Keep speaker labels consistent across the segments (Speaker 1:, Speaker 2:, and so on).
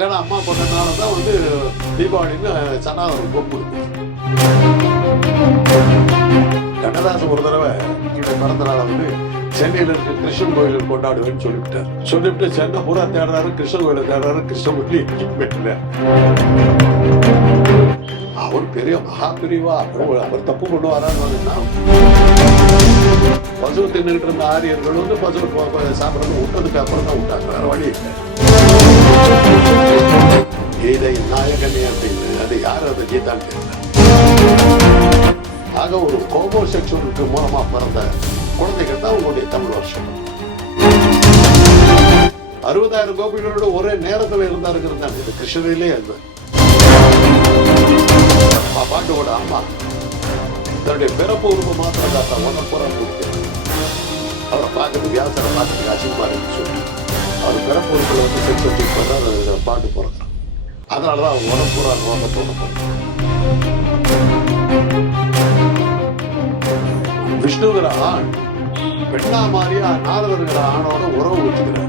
Speaker 1: மகன் அம்மா கொண்டனால தான் வந்து தீபாவளின்னு சனாதனம் கொம்பு கண்ணதாசன் ஒரு தடவை என்னுடைய பிறந்த நாளை வந்து சென்னையில் இருக்க கிருஷ்ணன் கோயிலில் கொண்டாடுவேன்னு சொல்லிவிட்டார். சொல்லிவிட்டு சென்னை பூரா தேடுறாரு கிருஷ்ணன் கோயிலை தேடுறாரு கிருஷ்ணமூர்த்தி வெட்டில. அவர் பெரிய மகா பிரிவா. அவர் தப்பு கொண்டு வரான்னு பசு தின்னுகிட்டு இருந்த ஆரியர்கள் வந்து பசு சாப்பிடறது விட்டதுக்கு அப்புறம் தான் விட்டாங்க வேற வழி இல்லை. கீதை நாயகனே அப்படின்னு. அது யார் அதை கீதான்னு ஆக ஒரு கோபோ செக்ஷனுக்கு மூலமா பிறந்த குழந்தைகள் தான் உங்களுடைய தமிழ் வருஷம். அறுபதாயிரம் கோபிகளோட ஒரே நேரத்தில் இருந்தாருங்கிறது தான். இது கிருஷ்ணரிலே அது. பாட்டோட அம்மா. தன்னுடைய பிறப்பு உருவம் மாத்திரம் காத்தா உடம்புறம் கொடுக்கிறார் அவரை பார்க்கறது வியாசரை பார்க்கறதுக்கு அசிங்கமா இருக்கு சொல்லி. அவர் பிறப்பு உறுப்புல வந்து செக்ஸ் வச்சு பண்றாரு பாட்டு பிறக்கிறார் அதனால தான் அவங்க உடம்பு நோக்க தோண விஷ்ணுங்கிற ஆண் பெண்ணா மாறியா நாரதங்கிற ஆணோட உறவு வச்சுக்கிறாரு.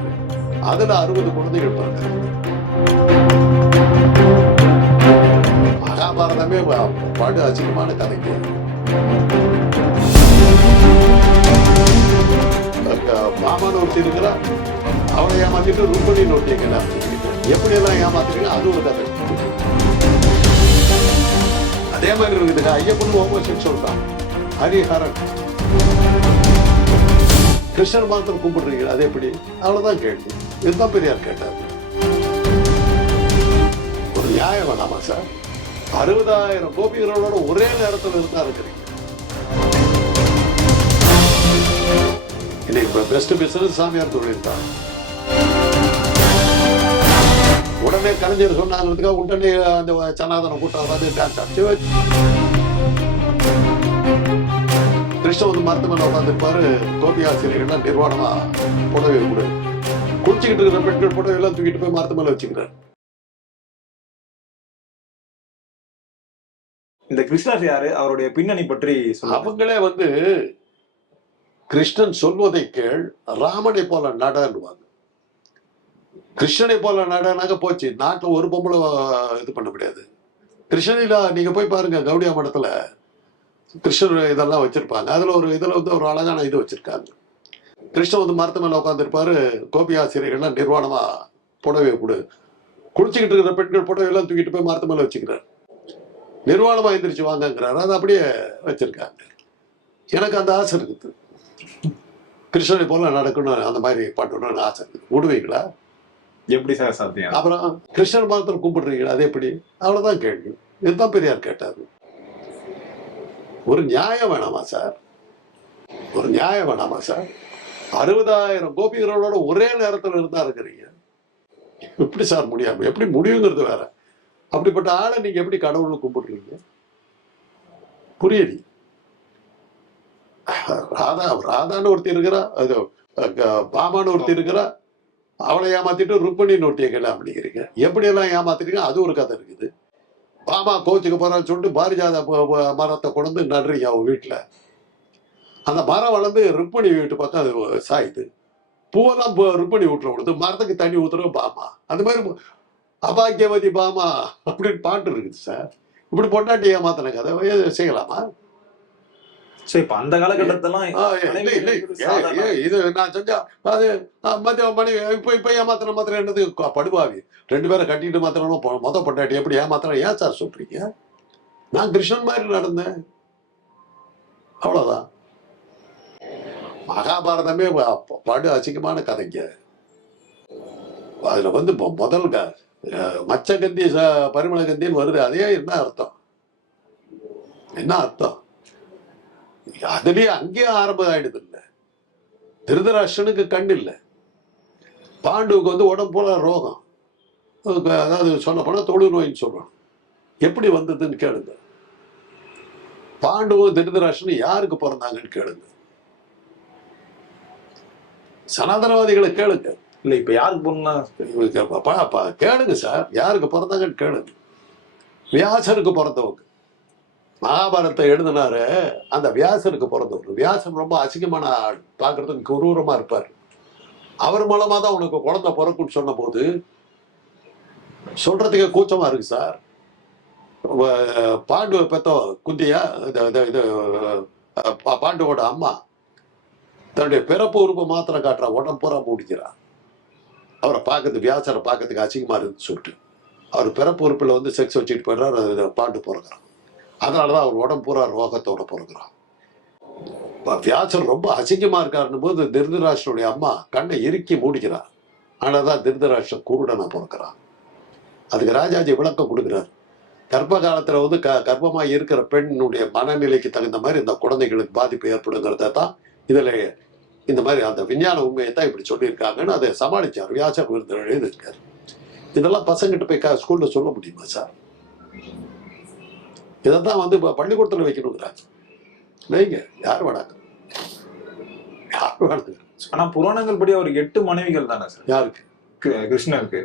Speaker 1: அதுல அறுபது குழந்தைகள் பிறக்கிறாங்க மகாபாரதமே ப- படு அசிங்கமான கதைக்கு மாமான்னு ஒருத்தி இருக்கிறா அவளை ஏமாத்திட்டு ருப்பணி நோட்டிங்க எப்படி எல்லாம் ஏமாத்துறீங்க அது ஒரு கதை. அதே மாதிரி இருக்குதுங்க ஐயப்பன் ஹோமோசெக்சுவல் தான் ஹரிஹரன். கிருஷ்ணர் மாத்திரம் கும்பிடுறீங்க. அது எப்படி? அவ்வளவுதான் கேள்வி. இதுதான் பெரியார் கேட்டார். ஒரு நியாயம் வேணாமா சார்? அறுபதாயிரம் கோபிகளோட ஒரே நேரத்தில் இருந்தா இருக்கிறீங்க. இன்னைக்கு பெஸ்ட் பிசினஸ் சாமியார் தொழில் தான் உடனே கலைஞர் சொன்னாங்கிறதுக்காக உடனே அந்த சனாதன கூட்டம் வந்து டான்ஸ் அடிச்சு வச்சு கிருஷ்ண வந்து மருத்துவமனை உட்காந்துருப்பாரு கோபி ஆசிரியர்கள்லாம் நிர்வாணமா புடவை கொடு. குடிச்சுக்கிட்டு இருக்கிற பெண்கள் புடவை எல்லாம் தூக்கிட்டு போய் மருத்துவமனை வச்சுக்கிறார்.
Speaker 2: இந்த கிருஷ்ணர் யாரு? அவருடைய பின்னணி பற்றி
Speaker 1: அவங்களே வந்து கிருஷ்ணன் சொல்வதை கேள் ராமனை போல நடன்னுவாங்க. கிருஷ்ணனை போல நடனாக போச்சு. நாட்டில் ஒரு பொம்பளை இது பண்ண முடியாது. கிருஷ்ணனில நீங்க போய் பாருங்க கவுடியா மடத்துல கிருஷ்ணர் இதெல்லாம் வச்சிருப்பாங்க. அதுல ஒரு இதுல வந்து ஒரு அழகான இது வச்சிருக்காங்க. கிருஷ்ணன் வந்து மரத்து மேல உட்காந்துருப்பாரு கோபி ஆசிரியர்கள்லாம் நிர்வாணமா புடவை கொடு குளிச்சுக்கிட்டு இருக்கிற பெண்கள் புடவையெல்லாம் தூக்கிட்டு போய் மரத்து மேல வச்சுக்கிறார். நிர்வாணமா எந்திரிச்சு வாங்கங்கிறாரு. அதை அப்படியே வச்சிருக்காங்க. எனக்கு அந்த ஆசை இருக்குது. கிருஷ்ணனை போல நடக்கணும் அந்த மாதிரி பண்ணணும்னு ஆசை இருக்குது. விடுவீங்களா?
Speaker 2: எப்படி சார் சாத்தியம்?
Speaker 1: அப்புறம் கிருஷ்ணன் மாத்திரம் கும்பிடுறீங்களா? அது எப்படி? அவ்வளவுதான் கேள்வி. இதுதான் பெரியார் கேட்டாரு. ஒரு நியாயம் வேணாமா சார்? ஒரு நியாயம் வேணாமா சார்? அறுபதாயிரம் கோபிகளோட ஒரே நேரத்தில் இருந்தா இருக்கிறீங்க. எப்படி சார் முடியாம? எப்படி முடியுங்கிறது வேற. அப்படிப்பட்ட ஆளை நீங்க எப்படி கடவுள்னு கும்பிடுறீங்க? புரியல ராதா ராதான்னு ஒருத்தி இருக்கிறா அது பாமான்னு ஒருத்தி இருக்கிறா அவளை ஏமாத்திட்டு ருப்பணி நோட்டியை கேள்வி அப்படிங்கிறீங்க எப்படி எல்லாம் ஏமாத்துறீங்க அது ஒரு கதை இருக்குது. பாமா கோச்சுக்கு போறான்னு சொல்லிட்டு பாரிஜாத மரத்தை கொண்டு வந்து நடுறீங்க அவங்க வீட்டில். அந்த மரம் வளர்ந்து ருப்பணி வீட்டு பக்கம் அது சாயுது. பூவெல்லாம் ருப்பணி ருக்மணி ஊற்ற விடுது மரத்துக்கு தண்ணி ஊத்துறது பாமா. அந்த மாதிரி அபாக்கியவதி பாமா அப்படின்னு பாட்டு இருக்குது சார். இப்படி பொண்டாட்டி ஏமாத்தின கதை. செய்யலாமா?
Speaker 2: சோ இப்ப அந்த காலகட்டத்தெல்லாம்
Speaker 1: இது நான் செஞ்சா அது மத்திய மணி இப்ப இப்ப ஏமாத்திர மாத்திரம் என்னது? படுபாவி. ரெண்டு பேரை கட்டிட்டு மாத்திரணும் பொ- மொத பொண்டாட்டி எப்படி ஏமாத்திரம் ஏன் சார் சொல்றீங்க? நான் கிருஷ்ணன் மாதிரி நடந்தேன். அவ்வளவுதான். மகாபாரதமே படு அசிங்கமான கதைங்க. அதுல வந்து முதல் க- அஹ், மச்சகந்தி ச- பரிமளகந்தின்னு வருது. அதே என்ன அர்த்தம்? என்ன அர்த்தம்? அதுலயே அங்கேயே ஆரம்பம் ஆயிடுது இல்ல திருதராஷ்டனுக்கு கண் இல்லை பாண்டுவுக்கு வந்து உடம்பு போல ரோகம். அதாவது சொல்ல போனா தொழு நோயின்னு சொல்றோம் எப்படி வந்ததுன்னு கேளுங்க. பாண்டுவும் திருதராஷ்டனும் யாருக்கு பிறந்தாங்கன்னு கேளுங்க. சனாதனவாதிகளை கேளுங்க.
Speaker 2: இல்ல இப்ப யாருக்கு போனா
Speaker 1: இவங்க ப- ப- ப- கேளுங்க சார். யாருக்கு பிறந்தாங்கன்னு கேளுங்க. வியாசருக்கு பிறந்தவங்க. மகாபாரதத்தை எழுதினாரு. அந்த வியாசனுக்கு பிறந்தவர் வியாசன் ரொம்ப அசிங்கமான ஆள். பார்க்கறதுக்கு குரூரமாக இருப்பார். அவர் மூலமாக தான் உனக்கு குழந்தை பிறக்குன்னு சொன்னபோது சொல்கிறதுக்கே கூச்சமாக இருக்குது சார். வ- பாண்டு பெத்தோ குந்தியா இது இது- பாண்டுவோட அம்மா தன்னுடைய பிறப்பு உறுப்பை மாத்திரம் காட்டுறா உடம்பு பூரா அவரை பார்க்கறது வியாசரை பார்க்கறதுக்கு அசிங்கமாக இருக்குன்னு சொல்லிட்டு. அவர் பிறப்பு உறுப்பில் வந்து செக்ஸ் வச்சுட்டு போயிடுறாரு பாண்டு பிறக்கிறான். அதனால தான் அவர் உடம்பு பூரா ரோகத்தோட பிறகுறான் இப்ப வியாசர் ரொம்ப அசிங்கமாக இருக்காருன்னும் போது திருதராஷ்டருடைய அம்மா கண்ணை இறுக்கி மூடிக்கிறான் ஆனால் தான் திருதராஷ்டர் குருடனா பிறக்கிறான். அதுக்கு ராஜாஜி விளக்கம் கொடுக்குறாரு. கர்ப்ப காலத்தில் வந்து க கர்ப்பமாக இருக்கிற பெண்ணுடைய மனநிலைக்கு தகுந்த மாதிரி இந்த குழந்தைகளுக்கு பாதிப்பு ஏற்படுங்கிறத தான் இதில் இந்த மாதிரி அந்த விஞ்ஞான உண்மையை தான் இப்படி சொல்லியிருக்காங்கன்னு அதை சமாளிச்சார். வியாசர் விருது எழுதியிருக்கார். இதெல்லாம் பசங்கிட்ட போய் க- ஸ்கூலில் சொல்ல முடியுமா சார்? இதைத்தான் வந்து இப்ப பள்ளிக்கூடத்துல வைக்கணுங்கிறாங்க வைங்க. யார் வேணாங்க யார் வேணாங்க
Speaker 2: ஆனா புராணங்கள் படி அவருக்கு எட்டு மனைவிகள் தானே சார்?
Speaker 1: யாருக்கு?
Speaker 2: கிருஷ்ணருக்கு.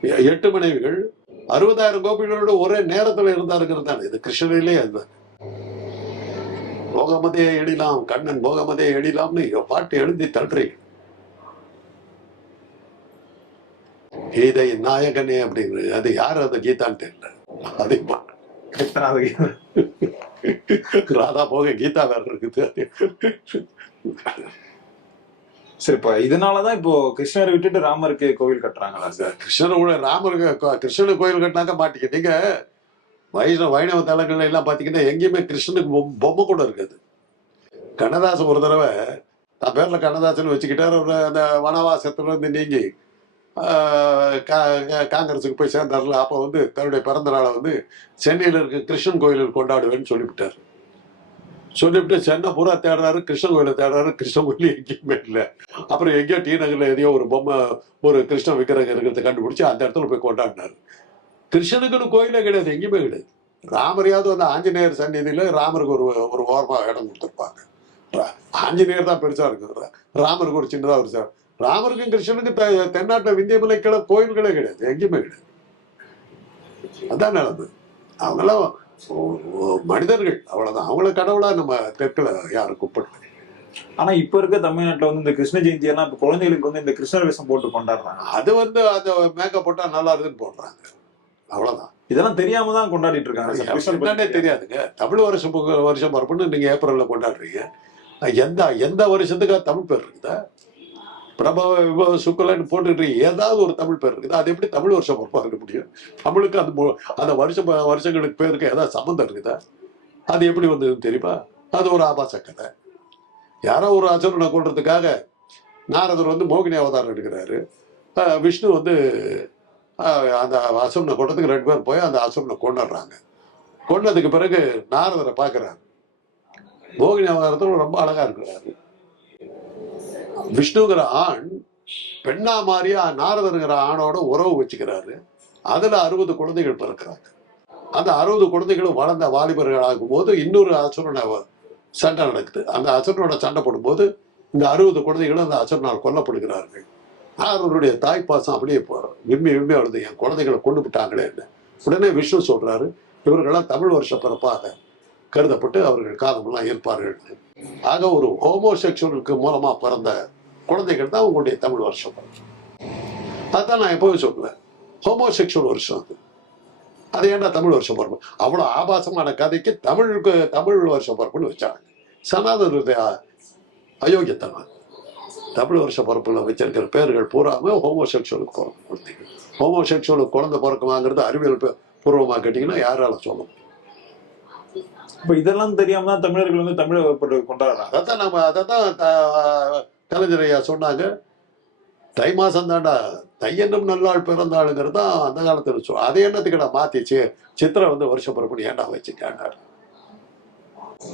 Speaker 1: எட்டு மனைவிகள். அறுபதாயிரம் கோபிகளோட ஒரே நேரத்துல இருந்தாருங்கிறது தானே. இது கிருஷ்ணனிலே அது. போகமதே எழிலாம் கண்ணன் போகமதே எழிலாம்னு பாட்டு எழுதி தள்ளுறீங்க. கீதை நாயகனே அப்படிங்கிறது அது யார்? அந்த கீதான்னு தெரியல. அதே ராதா போக கீதா வேற இருக்குது.
Speaker 2: சரி இப்ப இதனாலதான் இப்போ கிருஷ்ணரை விட்டுட்டு ராமருக்கு கோவில் கட்டுறாங்களா
Speaker 1: அந்த கிருஷ்ணர் கூட ராமருக்கு கிருஷ்ணனுக்கு கோயில் கட்டினாக்க மாட்டீங்க நீங்க வைஷ்ணவ வைணவ தலங்கள்ல எல்லாம் பாத்தீங்கன்னா எங்கேயுமே கிருஷ்ணனுக்கு பொம்- பொம்மை கூட இருக்காது. கண்ணதாசன் ஒரு தடவை தான் பேர்ல கண்ணதாசன் வச்சுக்கிட்டாரு ஒரு அந்த வனவாசத்துல இருந்து நீங்கி காங்கிரஸுக்கு போய் சேர்ந்தார்ல. அப்போ வந்து தன்னுடைய பிறந்த நாளை வந்து சென்னையில் இருக்க கிருஷ்ணன் கோயிலில் கொண்டாடுவேன்னு சொல்லிவிட்டார். சொல்லிவிட்டு சென்னை பூரா தேடுறாரு கிருஷ்ணன் கோயிலை தேடுறாரு கிருஷ்ண கோயில் எங்கேயுமே இல்லை. அப்புறம் எங்கேயோ டி நகர்ல எதையோ ஒரு பொம்மை ஒரு கிருஷ்ண விக்கிரகம் இருக்கிறத கண்டுபிடிச்சி அந்த இடத்துல போய் கொண்டாடினாரு. கிருஷ்ணனுக்குன்னு கோயிலே கிடையாது எங்கேயுமே கிடையாது. ராமரையாவது வந்து ஆஞ்சநேயர் சந்நிதியில ராமருக்கு ஒரு ஒரு ஓரமா இடம் கொடுத்துருப்பாங்க. ஆஞ்சநேயர் தான் பெருசா இருக்குது ராமருக்கு ஒரு சின்னதாக ஒரு சார் ராமருக்கும் கிருஷ்ணனுக்கும் தெ- தென்னாட்டுல விந்தியமலை கிளை கோயில்களே கிடையாது. எங்கேயுமே கிடையாது. அதான் நடந்தது ஒ- மனிதர்கள். அவ்வளவுதான். அவங்கள கடவுளா நம்ம தெற்குல யாரும் கூப்பிடல.
Speaker 2: ஆனா இப்ப இருக்க தமிழ்நாட்டுல வந்து இந்த கிருஷ்ண ஜெயந்தி எல்லாம் இப்ப குழந்தைகளுக்கு வந்து இந்த கிருஷ்ணர் வேஷம் போட்டு கொண்டாடுறாங்க.
Speaker 1: அது வந்து அந்த மேக்கப் போட்டா நல்லா இருக்குன்னு போடுறாங்க. அவ்வளவுதான்.
Speaker 2: இதெல்லாம் தெரியாம தான் கொண்டாடிட்டு இருக்காங்க
Speaker 1: தெரியாதுங்க. தமிழ் வருஷம் வருஷம் பரப்புன்னு நீங்க ஏப்ரல்ல கொண்டாடுறீங்க. எந்த எந்த வருஷத்துக்கா தமிழ் பேர் இருக்குதா? பிரபவ விபவ சுக்கலன்னு போட்டுட்டு ஏதாவது ஒரு தமிழ் பேர் இருக்குது. அது எப்படி தமிழ் வருஷம் பார்க்க இருக்க முடியும்? தமிழுக்கு அந்த அந்த வருஷம் வருஷங்களுக்கு பேருக்கு ஏதாவது சம்மந்தம் இருக்குதா? அது எப்படி வந்ததுன்னு தெரியுமா? அது ஒரு ஆபாச கதை. யாரோ ஒரு அசுரனை கொள்றதுக்காக நாரதர் வந்து மோகினி அவதாரம் எடுக்கிறாரு. விஷ்ணு வந்து அந்த அசுரனை கொண்டதுக்கு ரெண்டு பேர் போய் அந்த அசுரனை கொண்டுடுறாங்க கொண்டதுக்கு பிறகு நாரதரை பார்க்குறாரு. மோகினி அவதாரத்தில் ரொம்ப அழகாக இருக்கிறாரு. விஷ்ணுங்கிற ஆண் பெண்ணா மாதிரியா நாரதருங்கிற ஆணோட உறவு வச்சுக்கிறாரு. அதுல அறுபது குழந்தைகள் பிறக்கிறாங்க. அந்த அறுபது குழந்தைகளும் வளர்ந்த வாலிபர்கள் ஆகும்போது இன்னொரு அசுரனை சண்டை நடக்குது. அந்த அசுரனோட சண்டை போடும்போது இந்த அறுபது குழந்தைகளும் அந்த அசுரனால் கொல்லப்படுகிறார்கள். அவருடைய தாய்ப்பாசம் அப்படியே போ- விரும்பி விரும்பி வருது என் குழந்தைகளை கொண்டு விட்டாங்களே உடனே விஷ்ணு சொல்றாரு இவர்களெல்லாம் தமிழ் வருஷ பிறப்பாக கருதப்பட்டு அவர்கள் காலமெல்லாம் இருப்பார்கள் ஆக ஒரு ஹோமோசெக்சுவலுக்கு மூலமா பிறந்த குழந்தைகள் தான் உங்களுடைய தமிழ் வருஷம். அதான் நான் எப்பவும் சொல்லுவேன். ஹோமோசெக்சுவல் வருஷம் அது. அது ஏன்டா தமிழ் வருஷம் பிறப்பு? அவ்வளோ ஆபாசமான கதைக்கு தமிழுக்கு தமிழ் வருஷம் பிறப்புன்னு வச்சாங்க. சனாதனுடைய அயோக்கியத்தனம். தமிழ் வருஷ பிறப்புல வச்சிருக்கிற பேர்கள் பூராமே ஹோமோசெக்சுவலுக்கு பிறந்த குழந்தைகள். ஹோமோசெக்சுவலுக்கு குழந்தை பிறக்குமாங்கிறது அறிவியல் பூர்வமாக பூர்வமா கேட்டீங்கன்னா யாரால சொல்லணும்
Speaker 2: இப்ப இதெல்லாம் தெரியாம தான் தமிழர்கள் வந்து தமிழை போட்டு கொண்டாடுறாங்க.
Speaker 1: அதைத்தான் நம்ம அதைத்தான் த- கலைஞர் ஐயா சொன்னாங்க. தை மாசம் தாண்டா தையன்னும் நல்லாள் பிறந்தாளுங்கிறது தான் அந்த காலத்தில் சொல் அதை என்னத்துக்கிட்ட மாத்திச்சு. சித்திரை வந்து வருஷம் பிறப்பு ஏன்டா வச்சுட்டாங்க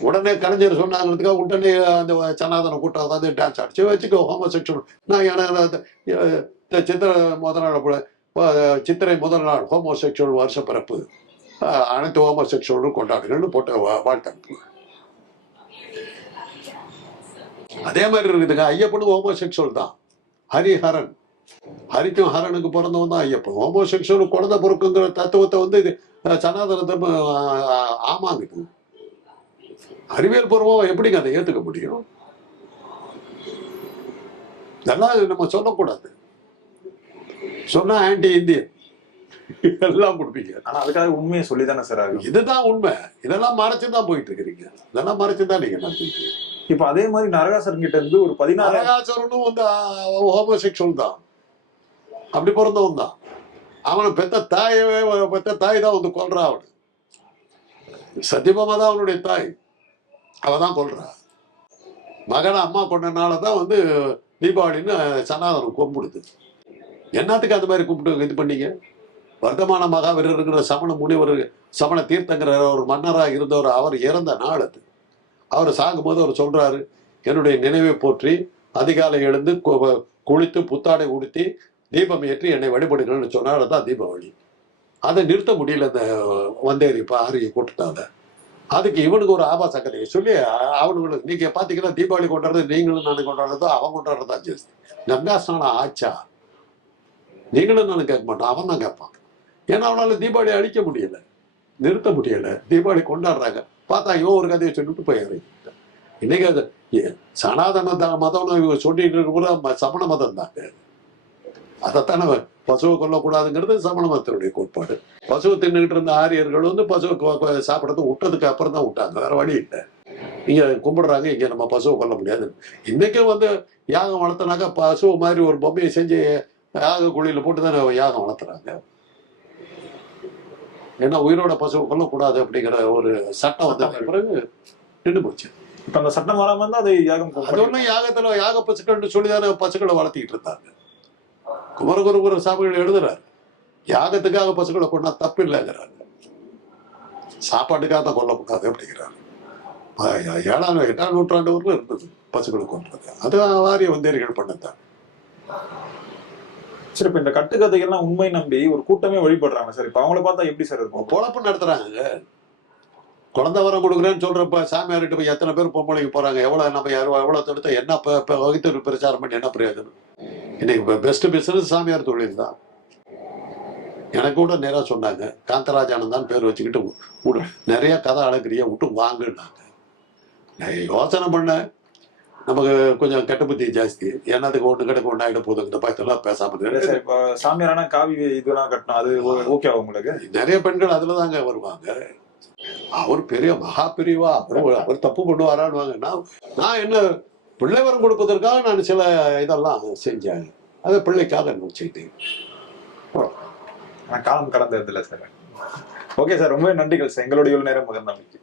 Speaker 1: உடனே கலைஞர் சொன்னாங்கிறதுக்காக உடனே அந்த சனாதன கூட்டம் வந்து டான்ஸ் ஆடிச்சு. வச்சுக்கோ ஹோமோசெக்சுவல் நான் எனக்கு அந்த, இந்த சித்திரை முதல் நாள் கூட, சித்திரை முதல் நாள் ஹோமோ செக்ஷுவல் வருஷ பிறப்பு. அனைத்து ஹோமோசெக்ஷுவலும் கொண்டாடுகள்னு போட்ட வா- அதே மாதிரி இருக்குதுங்க. ஐயப்பனும் ஹோமோசெக்ஷுவல் தான். ஹரிஹரன். ஹரிக்கும் ஹரனுக்கு பிறந்தவன் தான் ஐயப்பன். ஹோமோசெக்ஷுவல் குழந்தை பொறுக்குங்கிற தத்துவத்தை வந்து இது சனாதன தர்மம் ஆமாங்குது ஆமாங்க அறிவியல் பூர்வம் எப்படிங்க அதை ஏத்துக்க முடியும்? இதெல்லாம் நம்ம சொல்லக்கூடாது. சொன்னா ஆன்டி இந்தியன் எல்லாம் கொடுப்பீங்க.
Speaker 2: ஆனா அதுக்காக உண்மையை சொல்லிதானே சார் ஆகும்
Speaker 1: இதுதான் உண்மை. இதெல்லாம் மறைச்சு தான் போயிட்டு இருக்கிறீங்க இதெல்லாம் மறைச்சு தான் நீங்க நடத்திட்டு.
Speaker 2: இப்ப அதே மாதிரி நரகாசரன் கிட்ட இருந்து ஒரு பதினாறு
Speaker 1: நரகாசுரனும் வந்து ஹோமோசெக்சுவல் தான். அப்படி பிறந்தவன் தான். அவனை பெத்த தாயவே பெத்த தாய் தான் வந்து கொல்றா அவனு. சத்தியபாமா தான் அவனுடைய தாய். அவ தான் கொல்றா. மகனை அம்மா கொண்டனால தான் வந்து தீபாவளின்னு சனாதனம் கும்பிடுது. என்னத்துக்கு அந்த மாதிரி கும்பிட்டு இது பண்ணீங்க? வர்த்தமானமாக அவர் இருக்கிற சமண முனிவர் சமண தீர்த்தங்கிற ஒரு மன்னராக இருந்தவர் அவர் இறந்த நாள் அது. அவர் சாகும்போது அவர் சொல்றாரு என்னுடைய நினைவை போற்றி அதிகாலை எழுந்து கு- குளித்து புத்தாடை உடுத்தி தீபம் ஏற்றி என்னை வழிபடுங்கள்னு சொன்னார். தான் தீபாவளி அதை நிறுத்த முடியல இந்த வந்தேரி ஆரிய கூட்டத்தால். அதுக்கு இவனுக்கு ஒரு ஆபாச கதையை சொல்லி அவனுங்களுக்கு நீங்க பாத்தீங்கன்னா தீபாவளி கொண்டாடுறது நீங்களும் நானும் கொண்டாடுறதோ அவன் கொண்டாடுறதா ஜாஸ்தி கங்காஸ்நானம் ஆச்சா? நீங்களும் நானும் கேட்க மாட்டான் அவன் தான் கேட்பான். ஏன்னா அவனால தீபாவளி அழிக்க முடியல நிறுத்த முடியல. தீபாவளி கொண்டாடுறாங்க. பார்த்தா இவன் ஒரு கதையை சொல்லிட்டு போயிடுறீங்க இன்னைக்கு அது ஏ- சனாதன த- மதம்னு இவங்க சொல்லிட்டு இருக்க கூட ம- சமண மதம் தாங்க அதைத்தானே பசுவை கொல்லக்கூடாதுங்கிறது சமண மதத்தினுடைய கோட்பாடு. பசுவை தின்னுகிட்டு இருந்த ஆரியர்கள் வந்து பசுவை கொ- சாப்பிடறது விட்டதுக்கு அப்புறம் தான் விட்டாங்க வேற வழி இல்லை. இங்கே கும்பிடுறாங்க இங்கே நம்ம பசுவை கொல்ல முடியாது. இன்னைக்கும் வந்து யாகம் வளர்த்தனாக்கா பசுவை மாதிரி ஒரு பொம்மையை செஞ்சு யாக குழியில் போட்டு தானே யாகம் வளர்த்துறாங்க. ஏன்னா உயிரோட பசுவை கொல்லக்கூடாது அப்படிங்கிற ஒரு சட்டம் வந்ததுக்கு பிறகு நின்று போச்சு.
Speaker 2: இப்ப அந்த சட்டம் வராம இருந்தா அது யாகம்
Speaker 1: அது ஒண்ணும் யாகத்துல யாக பசுக்கள்னு சொல்லிதானே பசுக்களை வளர்த்திட்டு இருந்தாங்க. குமரகுருகுர சாமிகள் எழுதுறாரு. யாகத்துக்காக பசுக்களை கொண்டா தப்பு இல்லைங்கிறாங்க சாப்பாட்டுக்காக தான் கொல்லக்கூடாது அப்படிங்கிறாரு அஹ் ஏழாம் எட்டாம் நூற்றாண்டு வரலும் இருந்தது பசுக்களை கொன்றது. அது வாரிய வந்தேரிகள் பண்ணதான்
Speaker 2: சரி இப்ப இந்த கட்டுக்கதைகள்லாம் உண்மை நம்பி ஒரு கூட்டமே வழிபடுறாங்க. சார் இப்ப அவங்கள பார்த்தா எப்படி சார் இருக்கும்?
Speaker 1: பொழப்பு நடத்துறாங்க. குழந்தை வரம் கொடுக்குறேன்னு சொல்றப்ப சாமியார்கிட்ட போய் எத்தனை பேர் பொம்பளைக்கு போறாங்க? எவ்வளவு நம்ம யாரும் எவ்வளவு தடுத்த என்ன இப்ப வகுத்து பிரச்சாரம் பண்ணி என்ன பிரயோஜனம்? இன்னைக்கு பெஸ்ட் பிசினஸ் சாமியார் தொழில் தான். எனக்கு கூட நேரா சொன்னாங்க காந்தராஜானந்தான் பேர் வச்சுக்கிட்டு நிறைய கதை அழகிறிய விட்டு வாங்குனாங்க நான் யோசனை பண்ணேன். நமக்கு கொஞ்சம் கெட்ட புத்தி ஜாஸ்தி என்னதுக்கு ஒண்ணு கிடக்கு ஒண்ணு ஆயிட போதுங்கிற பயத்தெல்லாம் பேசாம
Speaker 2: இல்ல
Speaker 1: இரு.
Speaker 2: சார் இப்ப சாமியாரான காவி இதெல்லாம் கட்டணும் அது ஓகே உங்களுக்கு?
Speaker 1: நிறைய பெண்கள் அதுல தாங்க வருவாங்க. அவர் பெரிய மகா பெரியவா அவர் அவர் தப்பு பண்ணுவாரான்னு நான் நான் என்ன பிள்ளை வரம் கொடுப்பதற்காக நான் சில இதெல்லாம் செஞ்சேன். அது பிள்ளைக்காக நான் செய்தேன்.
Speaker 2: காலம் கடந்தது இல்ல சார். Okay sir. ரொம்ப நன்றிகள் சார். எங்களுடைய நேரம் முதல் நம்பிக்கை.